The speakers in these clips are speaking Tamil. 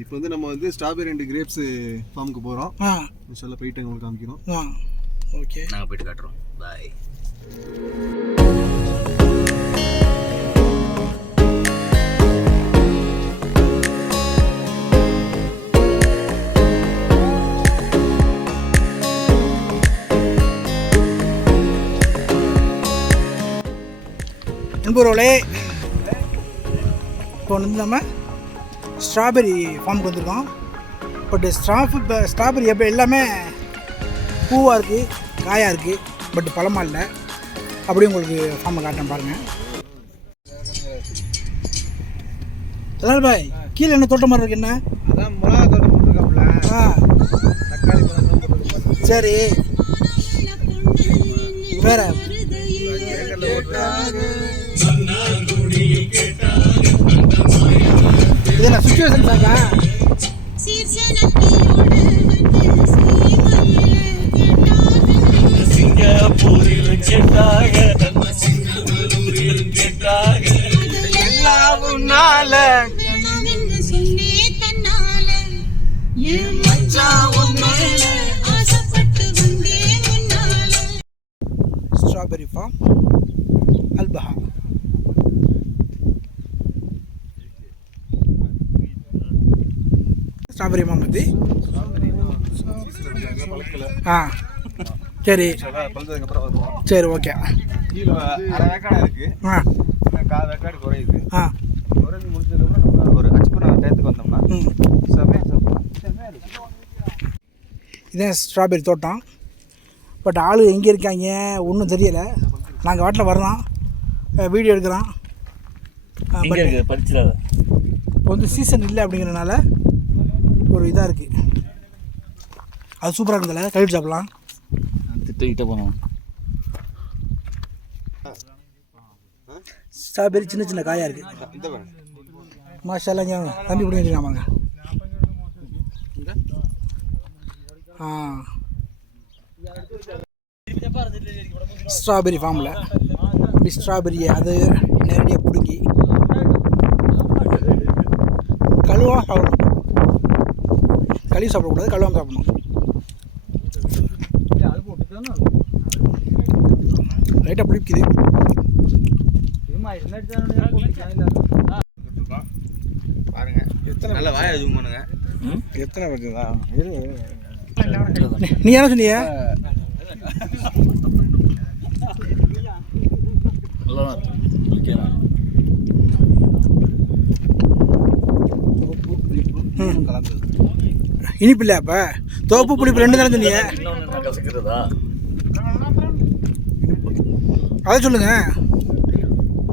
இப்போ வந்து நம்ம வந்து ஸ்ட்ராபெரி அண்ட் கிரேப்ஸ் ஃபார்முக்கு போகிறோம் சொல்ல போயிட்டு உங்களுக்கு காமிக்கிறோம். ஓகே. நாங்கள் போயிட்டு காட்டுறோம். பாய் நண்பர்களே இப்போ வந்து நம்ம ஸ்ட்ராபெரி ஃபார்முக்கு வந்திருக்கோம். பட் ஸ்ட்ராஃப் ஸ்ட்ராபெரி எப்போ எல்லாமே பூவாக இருக்குது காயாக இருக்குது பட் பழமாக இல்லை. அப்படியே உங்களுக்கு ஃபார்மை காட்டுறேன் பாருங்கள் பாய் கீழே என்ன தோட்டம் மாதிரி இருக்கு என்ன? அதான் மிளகா தோட்டம் ஆ. தக்காளி சரி. வேற இது என்ன சுச்சுவேஷன் சாக்கா சிங்கப்பூரில் கேட்டாக ஸ்ட்ராபெரி பற்றி ஆ. சரி. சரி ஓகே. ஆ. ஆ. ஒரு அச்சு பண்ண டயத்துக்கு வந்தோம்னா இதான் ஸ்ட்ராபெரி தோட்டம். பட் ஆளு எங்கே இருக்காங்க ஒன்றும் தெரியலை. நாங்கள் வாட்டில் வர்றோம். வீடியோ எடுக்கிறோம். பறிச்சிடாத இப்போ வந்து சீசன் இல்லை அப்படிங்கிறனால ஒரு இதாக இருக்குது அது சூப்பராக இருந்ததில்ல கழுவி சாப்பிட்லாம். திட்டக்கிட்ட போனோம் ஸ்ட்ராபெரி சின்ன சின்ன காயாக இருக்குது மாஷாலாம் இங்கே தம்பி பிடிச்சி வச்சுருக்காமாங்க ஆ. ஸ்ட்ராபெரி ஃபார்மில். இப்படி ஸ்ட்ராபெரியை அது நேரடியாக பிடுங்கி. கழுவா சாப்பிடணும் கழுவி சாப்பிடக்கூடாது கழுவாம சாப்பிடணும். லைட்டாக பிடிக்குது பாருங்க. எத்தனை நல்ல வாயை ஜூம் பண்ணுங்க. எத்தனை வருதுதா நீ என்ன சொன்னீங்க நல்லா ஓகேண்ணா இனிப்பு இல்லை அப்போ. தோப்பு புளிப்பு ரெண்டு தானே சொன்னீங்க அதை சொல்லுங்க.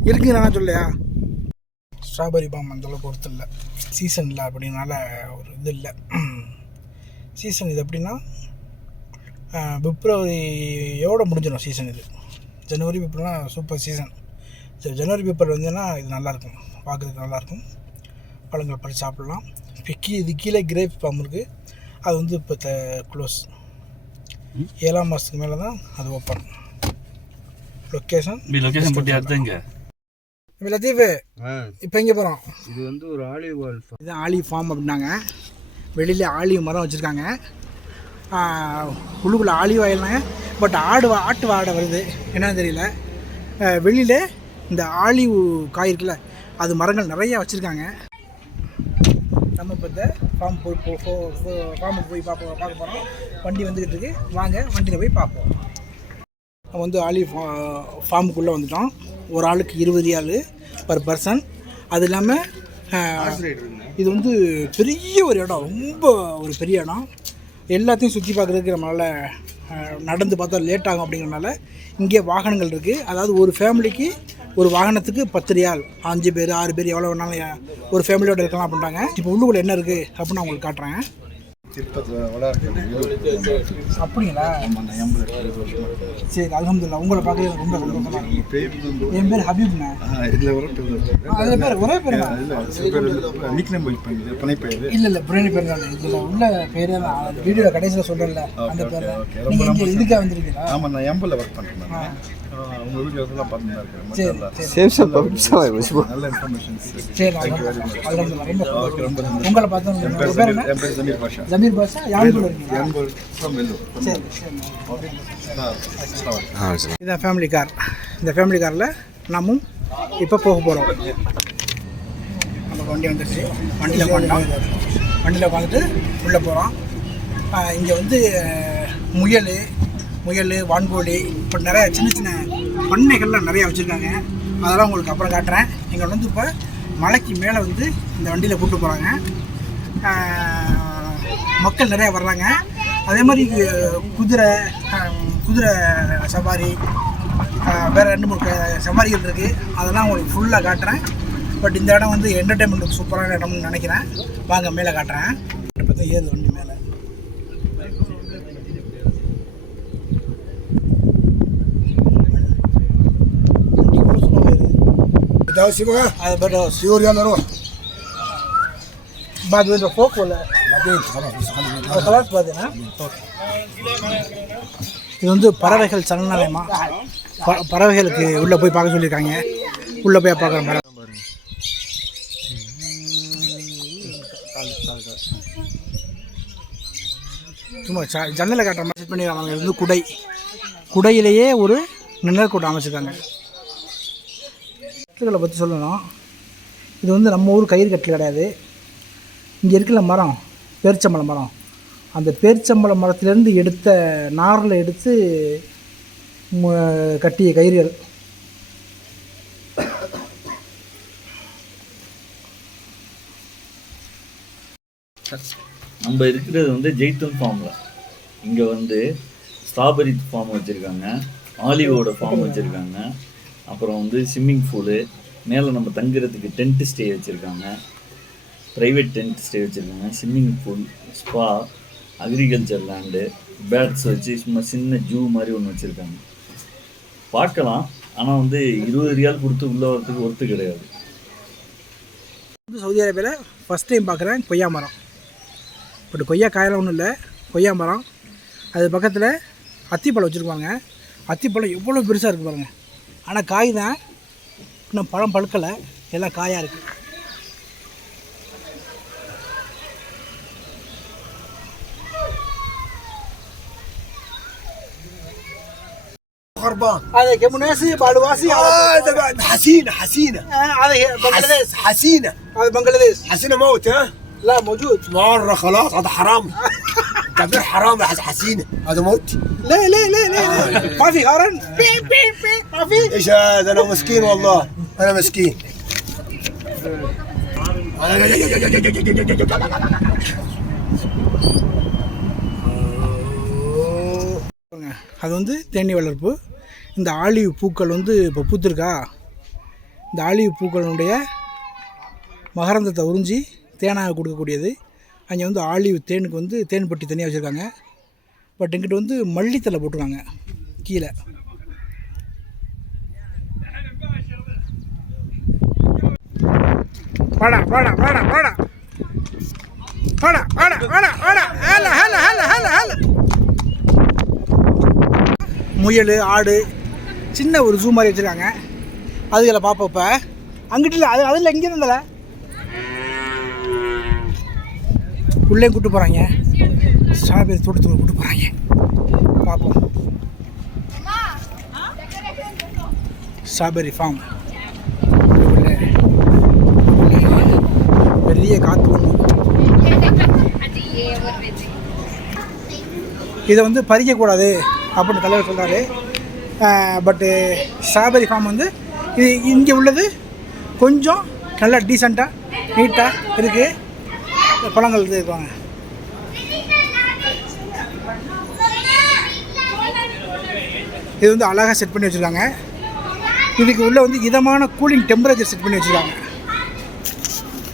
இருக்குங்க நான் சொல்லையா ஸ்ட்ராபெரி பாம் அந்தளவுக்கு ஒருத்தர் இல்லை. சீசன் இல்லை அப்படின்னால ஒரு இது இல்லை. சீசன் இது எப்படின்னா பிப்ரவரியோட முடிஞ்சிடும் சீசன் இது. ஜனவரி பிப்ரவரினா சூப்பர் சீசன் சரி ஜனவரி பிப்ரவரி வந்ததுன்னா இது நல்லாயிருக்கும். பார்க்குறதுக்கு நல்லாயிருக்கும். பழங்கள் பறித்து சாப்பிட்லாம். இப்போ கீ இது கீழே கிரேப் பாம் இருக்குது அது வந்து இப்போ த க்ளோஸ் ஏழாம் மாதத்துக்கு மேலே தான் அது ஓப்பன் லொக்கேஷன் லொக்கேஷன் போட்டு எடுத்தீங்க இப்போ லத்தீஃபு இப்போ எங்கே போகிறோம் இது வந்து ஒரு ஆலிவ் ஆயில் இது ஆலிவ் ஃபார்ம் அப்படின்னாங்க. வெளியில் ஆலிவ் மரம் வச்சுருக்காங்க. உள்ளுக்குள்ளே ஆலிவ் ஆயில்னாங்க பட் ஆடு வா- ஆட்டு வாடை வருது. என்னன்னு தெரியல. வெளியில் இந்த ஆலிவ் காய் இருக்குல்ல அது மரங்கள் நிறைய வச்சுருக்காங்க. நம்ம இப்போ இந்த ஃபார்ம் போய் ஃபார்முக்கு போய் பார்ப்போம் பார்க்க போகிறோம் வண்டி வந்துக்கிட்டு இருக்கு. வாங்க வண்டியில் போய் பார்ப்போம். நம்ம வந்து ஆலிவ் ஃபார்முக்குள்ளே வந்துட்டோம். ஒரு ஆளுக்கு இருபது ரியாலு பர் பர்சன் அது இல்லாமல் இது வந்து பெரிய ஒரு இடம். ரொம்ப ஒரு பெரிய இடம். எல்லாத்தையும் சுற்றி பார்க்குறதுக்கு நம்மளால் நடந்து பார்த்தா லேட் ஆகும் அப்படிங்கிறனால இங்கே வாகனங்கள் இருக்குது அதாவது ஒரு ஃபேமிலிக்கு ஒரு வாகனத்துக்கு பத்து ரியால் அஞ்சு பேர் ஆறு பேர் எவ்வளோ வேணாலும் ஒரு ஃபேமிலியோட இருக்கலாம் அப்படின்றாங்க. இப்போ உள்ளுக்குள்ளே என்ன இருக்குது அப்படின்னு நான் உங்களுக்கு காட்டுறேன். திருப்பத்தில் வளர்க்க அப்படிங்களா? சரி அலமதுல்லா உங்களை பார்க்கவே ரொம்ப சந்தோஷமா இருக்கு. என் பேர் ஹபீப்ண்ணா. இதில் ஒரே பேர் அதில் பேர் ஒரே பேர் நிக்னேம் வைப்பாங்க பனைப்பேர் இல்லை இல்லை புரணி பேர் இதில் உள்ள பேர் வீடியோ கடைசியில் சொல்கிறேன் அந்த பேர் இதுக்காக வந்துருக்கீங்களா? ஆமாம் நான் ஒர்க் பண்ணுறேன் உங்கள் வீடியோஸ்லாம் பார்த்துட்டு தான் இருக்கேன் சரி. நல்ல இன்ஃபர்மேஷன்ஸ் ஓகே ரொம்ப உங்களை பார்த்தா என் உங்க பேர் பேர் ஜமீர் என்ன? என் பேர் ஜமீர் பாஷா. ஜமீர் பாஷா? யாருக்குள்ள இருக்கீங்களா? எண்பது ஃப்ரம் வெல்லூர் சரி ஓகே இதான் ஃபேமிலி கார் இந்த ஃபேமிலி காரில் நாமும் இப்போ போக போகிறோம் நம்ம வண்டி வந்துருச்சு. வண்டியில் உட்காந்துட்டோம் வண்டியில் உட்காந்துட்டு உள்ளே போகிறோம் இங்கே வந்து முயல் முயல் வான்கோழி இப்போ நிறைய சின்ன சின்ன பண்ணைகள்லாம் நிறையா வச்சுருக்காங்க. அதெல்லாம் உங்களுக்கு அப்புறம் காட்டுறேன். எங்களை வந்து இப்போ மலைக்கு மேலே வந்து இந்த வண்டியில் கூப்பிட்டு போகிறாங்க மக்கள் நிறையா வர்றாங்க. அதே மாதிரி குதிரை குதிரை சவாரி வேறு ரெண்டு மூணு சவாரிகள் இருக்குது அதெல்லாம் உங்களுக்கு ஃபுல்லாக காட்டுறேன். பட் இந்த இடம் வந்து என்டர்டைன்மெண்ட்டுக்கு சூப்பரான இடம்னு நினைக்கிறேன். வாங்க மேலே காட்டுறேன். இப்போ தான் ஏறுது வண்டி மேலே. ده سيبها அது பேர் سيور يلا روح بعد وين فوق ولا بعدين خلاص بس خلينا அது கலர்ஸ் பார்த்தீங்கன்னா இது வந்து பறவைகள் சரணாலயமா ப- பறவைகளுக்கு உள்ளே போய் பார்க்க சொல்லியிருக்காங்க உள்ளே போய் பார்க்குற மாதிரி சும்மா ச- ஜன்னலை காட்டுற மாதிரி செட் பண்ணிடுறாங்க இது வந்து குடை குடையிலேயே ஒரு நிழல் கூட்டம் அமைச்சிருக்காங்க கட்டில்களை பற்றி சொல்லணும். இது வந்து நம்ம ஊர் கயிறு கட்டில் கிடையாது. இங்கே இருக்கிற மரம் பேரிச்சம்பழ மரம். அந்த பேரிச்சம்பழ மரத்திலேருந்து எடுத்த நாரில் எடுத்து கட்டிய கயிறுகள். நம்ம இருக்கிறது வந்து ஜெய்தூன் ஃபார்மில் இங்கே வந்து ஸ்ட்ராபெரி ஃபார்ம் வச்சுருக்காங்க. ஆலிவோட ஃபார்ம் வச்சுருக்காங்க. அப்புறம் வந்து ஸ்விம்மிங் பூலு மேலே நம்ம தங்குறதுக்கு டென்ட் ஸ்டே வச்சுருக்காங்க. ப்ரைவேட் டென்ட் ஸ்டே வச்சுருக்காங்க. Swimming pool spa agriculture land beds வச்சு சும்மா சின்ன ஜூ மாதிரி ஒன்று வச்சுருக்காங்க. பார்க்கலாம். ஆனால் வந்து இருபது ரியால் கொடுத்து உள்ளே வரதுக்கு ஒர்த்து கிடையாது. சவுதி அரேபியாவில் ஃபஸ்ட் டைம் பார்க்குறேன் கொய்யா மரம். பட் கொய்யா காயெல்லாம் ஒன்றும் இல்லை. கொய்யா மரம். அது பக்கத்தில் அத்திப்பழம் வச்சுருப்பாங்க. அத்திப்பழம் எவ்வளோ பெருசாக இருக்குது பாருங்கள் ஆனால் காய் தான் இன்னும் பழம் பழுக்கலை எல்லாம் காயாக இருக்குது خربان هذا كمناسي بالواسي هذا بعد حسينه حسينه هذا بنغلاديش حسينه هذا بنغلاديش حسينه موت ها لا موجود مره خلاص هذا حرام تعبير حرام يا حسينه هذا موت لا لا لا لا, لا. ما في هرن بي بي بي ما في ايش هذا انا مسكين والله انا مسكين பாருங்க, அது வந்து தேனி வளர்ப்பு இந்த ஆலிவ் பூக்கள் வந்து இப்போ பூத்திருக்கா இந்த ஆலிவ் பூக்களுடைய மகரந்தத்தை உறிஞ்சி தேனாக கொடுக்கக்கூடியது அங்கே வந்து ஆலிவ் தேனுக்கு வந்து தேன் பட்டி தனியாக வச்சுருக்காங்க. பட் எங்கிட்ட வந்து மல்லித்தலை போட்டுருக்காங்க. கீழே. வாடா வாடா வாடா வாடா. வாடா வாடா வாடா வாடா. ஹல ஹல ஹல ஹல ஹல. முயல் ஆடு சின்ன ஒரு ஜூ மாதிரி வச்சுருக்காங்க. அதுகளை பார்ப்பப்ப அங்கிட்ட இல்லை அது அதில் எங்கே இருந்தால உள்ளே கூப்பிட்டு போகிறாங்க ஸ்ட்ராபெரி தோட்டத்துக்கு கூப்பிட்டு போகிறாங்க பார்ப்போம் ஸ்ட்ராபெரி ஃபார்ம். பெரிய காற்று ஒன்று இதை வந்து பறிக்கக்கூடாது அப்படின்னு தலைவர் சொல்கிறாரு பட்டு ஸ்ட்ராபெரி ஃபார்ம் வந்து இது இங்கே உள்ளது கொஞ்சம் நல்லா டீசெண்டாக நீட்டாக இருக்குது பழங்கள் இது இது வந்து அழகாக செட் பண்ணி வச்சுருக்காங்க. இதுக்கு உள்ளே வந்து இதமான கூலிங் டெம்பரேச்சர் செட் பண்ணி வச்சுருக்காங்க.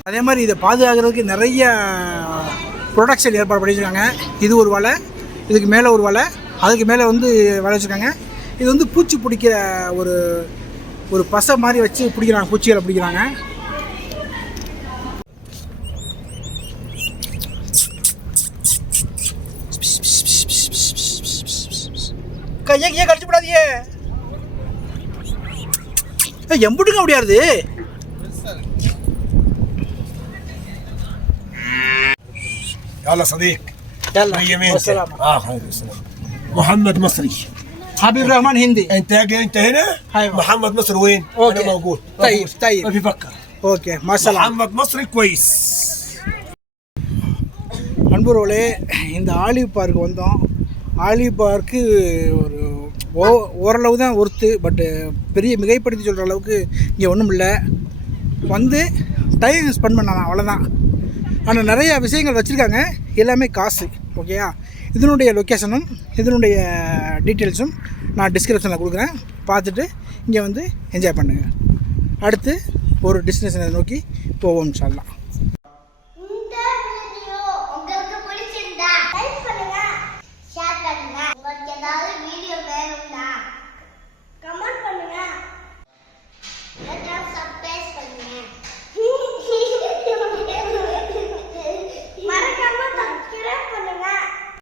அதே மாதிரி இதை பாதுகாக்கிறதுக்கு நிறைய ப்ரொடக்ஷன் ஏற்பாடு பண்ணியிருக்காங்க. இது ஒரு வலை இதுக்கு மேலே ஒரு வலை அதுக்கு மேலே வந்து வலை வச்சுருக்காங்க. இது வந்து பூச்சி பிடிக்கிற ஒரு ஒரு பசை மாதிரி வச்சு பிடிக்கிறாங்க பூச்சிகளை பிடிக்கிறாங்க. கையை கையை கடிச்சு விடாதீங்க ஏய், எம்புட்டுங்க முடியாது يلا صديق يلا مية مية والسلامة. اه خير والسلام محمد مصري حبيب الرحمن هندي انت انت هنا أيوة. محمد مصري وين أوكي. انا موجود طيب، طيب. ما في فكر ஓகே மசாலா محمد مصري كويس நண்பர்களே இந்த ஆலிவ் பார்க் வந்தோம் ஆலி பார்க்கு ஒரு ஓ ஓரளவு தான் ஒர்த்து பட்டு பெரிய மிகைப்படுத்தி சொல்கிற அளவுக்கு இங்கே ஒன்றும் இல்லை. வந்து டைம் ஸ்பெண்ட் பண்ணலாம் அவ்வளோதான் ஆனால் நிறையா விஷயங்கள் வச்சுருக்காங்க. எல்லாமே காசு ஓகேயா இதனுடைய லொக்கேஷனும் இதனுடைய டீட்டெயில்ஸும் நான் டிஸ்கிரிப்ஷனில் கொடுக்குறேன். பார்த்துட்டு இங்கே வந்து என்ஜாய் பண்ணுங்கள் அடுத்து ஒரு டெஸ்டினேஷனை நோக்கி போவோம் சொல்லலாம்